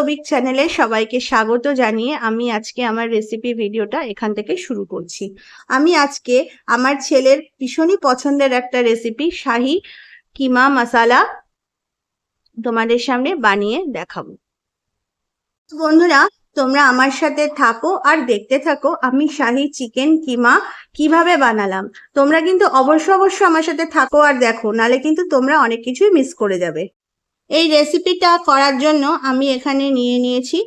সৌভিক চ্যানেলে সবাইকে স্বাগত জানিয়ে আমি আজকে আমার রেসিপি ভিডিওটা এখান থেকে শুরু করছি। আমি আজকে আমার ছেলের ভীষণই পছন্দের একটা রেসিপি শাহি কিমা মশালা তোমাদের সামনে বানিয়ে দেখাবো। বন্ধুরা, তোমরা আমার সাথে থাকো আর দেখতে থাকো আমি শাহি চিকেন কিমা কীভাবে বানালাম। তোমরা কিন্তু অবশ্য অবশ্য আমার সাথে থাকো আর দেখো, নালে কিন্তু তোমরা অনেক কিছুই মিস করে যাবে। এই রেসিপিটা করার জন্য আমি এখানে নিয়ে নিয়েছি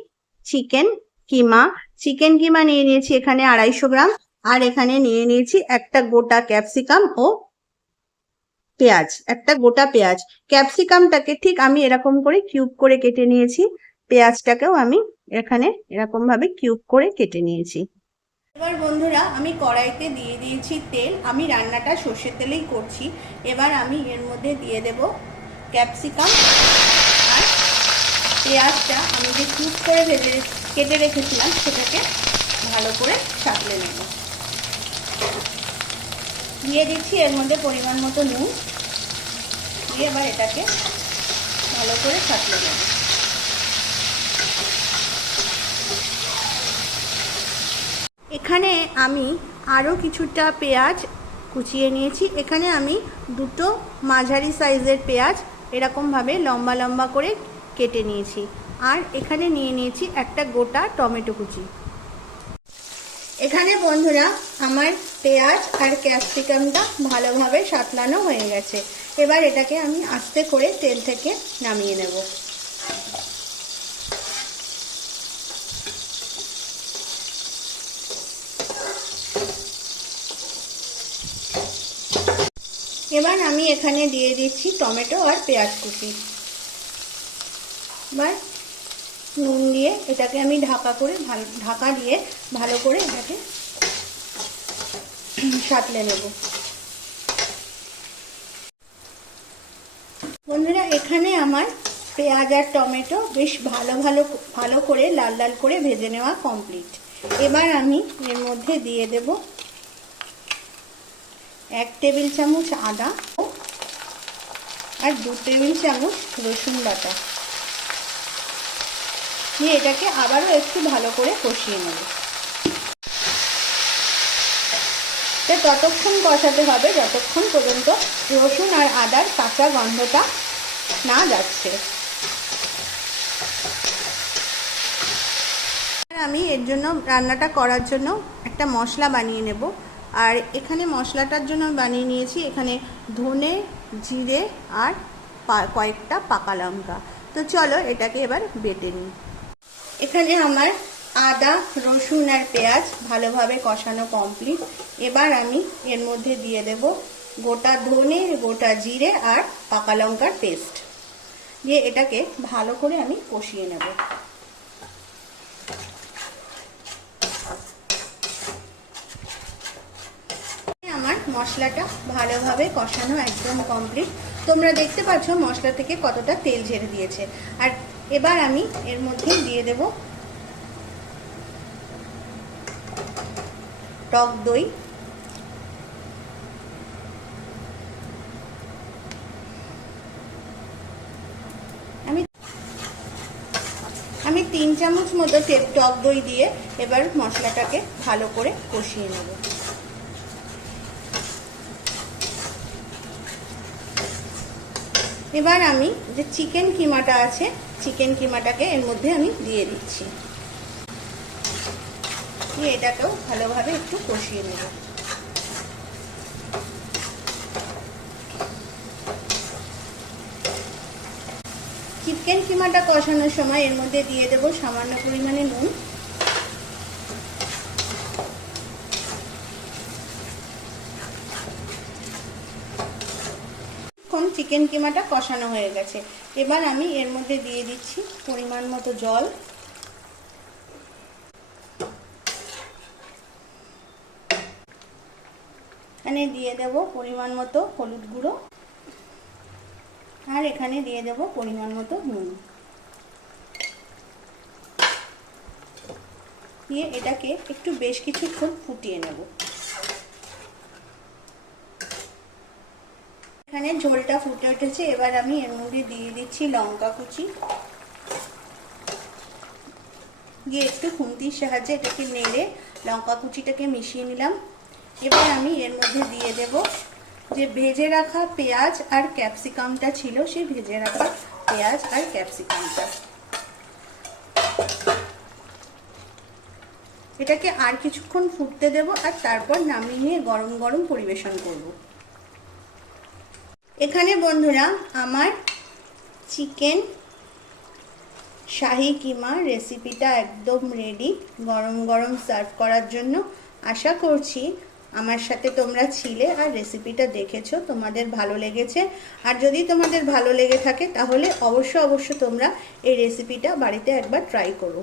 চিকেন কিমা। চিকেন কিমা নিয়ে নিয়েছি এখানে আড়াইশো গ্রাম। আর এখানে নিয়ে নিয়েছি একটা গোটা ক্যাপসিকাম ও পেঁয়াজ, একটা গোটা পেঁয়াজ। ক্যাপসিকামটাকে ঠিক আমি এরকম করে কিউব করে কেটে নিয়েছি। পেঁয়াজটাকেও আমি এখানে এরকম ভাবে কিউব করে কেটে নিয়েছি। এবার বন্ধুরা, আমি কড়াইতে দিয়ে দিয়েছি তেল। আমি রান্নাটা সর্ষের তেলেই করছি। এবার আমি এর মধ্যে দিয়ে দেব ক্যাপসিকাম আর পেঁয়াজটা আমি যে কিউব করে ভেজে কেটে রেখেছিলাম, সেটাকে ভালো করে সাঁতলে নেব। দিয়ে দিচ্ছি এর মধ্যে পরিমাণ মতো নুন। দিয়ে এবার এটাকে ভালো করে সাঁতলে নেব। এখানে আমি আরও কিছুটা পেঁয়াজ কুচিয়ে নিয়েছি। এখানে আমি দুটো মাঝারি সাইজের পেঁয়াজ এরকমভাবে লম্বা লম্বা করে কেটে নিয়েছি। আর এখানে নিয়ে নিয়েছি একটা গোটা টমেটো কুচি। এখানে বন্ধুরা, আমার পেঁয়াজ আর ক্যাপসিকামটা ভালোভাবে সাতলানো হয়ে গেছে। এবার এটাকে আমি আস্তে করে তেল থেকে নামিয়ে নেব। এবার আমি এখানে দিয়ে দিচ্ছি টমেটো আর পেঁয়াজ কুচি। এবার নুন দিয়ে এটাকে আমি ঢাকা করে ভালো ঢাকা দিয়ে ভালো করে এটাকে সাঁতলে নেব। বন্ধুরা, এখানে আমার পেঁয়াজ আর টমেটো বেশ ভালো ভালো ভালো করে লাল লাল করে ভেজে নেওয়া কমপ্লিট এবার আমি এর মধ্যে দিয়ে দেব এক টেবিল চামচ আদা আর দু টেবিল চামচ রসুন বাটা। দিয়ে এটাকে আবারও একটু ভালো করে কষিয়ে নেব। ততক্ষণ কষাতে হবে যতক্ষণ পর্যন্ত রসুন আর আদার কাঁচা গন্ধটা না যাচ্ছে। আমি এর জন্য রান্নাটা করার জন্য একটা মশলা বানিয়ে নেব। আর এখানে মশলাটার জন্য আমি বানিয়ে নিয়েছি, এখানে ধনে, জিরে আর কয়েকটা পাকা লঙ্কা। তো চলো এটাকে এবার বেটে নিই। এখানে আমার আদা, রসুন আর পেঁয়াজ ভালোভাবে কষানো কমপ্লিট। এবার আমি এর মধ্যে দিয়ে দেব গোটা ধনে, গোটা জিরে আর পাকা লঙ্কার পেস্ট। দিয়ে এটাকে ভালো করে আমি কষিয়ে নেব আমার মশলাটা ভালোভাবে কষানো একদম কমপ্লিট তোমরা দেখতে পাচ্ছ মশলা থেকে কতটা তেল ঝেড়ে দিয়েছে। আর এবার আমি এর মধ্যে দিয়ে দেব টক দই। আমি তিন চামচ মতো টক দই দিয়ে এবার মশলাটাকে ভালো করে কষিয়ে নেব। এবার আমি যে চিকেন কিমাটা আছে, চিকেন কিমাটাকে এর মধ্যে আমি দিয়ে দিচ্ছি। দিয়ে এটাকেও ভালোভাবে একটু কষিয়ে নেব। চিকেন কিমাটা কষানোর সময় এর মধ্যে দিয়ে দেব সামান্য পরিমাণে নুন। চিকেন কিমাটা কষানো হয়ে গেছে। এবার আমি এর মধ্যে দিয়ে দিচ্ছি পরিমাণ মতো জল। এখানে দিয়ে দেব পরিমাণ মতো হলুদ গুঁড়ো। আর এখানে দিয়ে দেব পরিমাণ মতো নুন। দিয়ে এটাকে একটু বেশ কিছুক্ষণ ফুটিয়ে নেব। এখানে ঝোলটা ফুটে উঠেছে, এবার আমি এর মধ্যে দিয়ে দিচ্ছি লঙ্কা কুচি। গিয়ে একটু খুন্তির সাহায্যে এটাকে নেড়ে লঙ্কা কুচিটাকে মিশিয়ে নিলাম। এবার আমি এর মধ্যে দিয়ে দেব যে ভেজে রাখা পেঁয়াজ আর ক্যাপসিকামটা ছিল সেই ভেজে রাখা পেঁয়াজ আর ক্যাপসিকামটা। এটাকে আর কিছুক্ষণ ফুটতে দেব আর তারপর নামিয়ে নিয়ে গরম গরম পরিবেশন করব। এখানে বন্ধুরা আমার চিকেন শাহি কিমা রেসিপিটা একদম রেডি গরম গরম সার্ভ করার জন্য। আশা করছি আমার সাথে তোমরা ছিলে আর রেসিপিটা দেখেছ, তোমাদের ভালো লেগেছে। আর যদি তোমাদের ভালো লেগে থাকে, তাহলে অবশ্য অবশ্য তোমরা এই রেসিপিটা বাড়িতে একবার ট্রাই করো।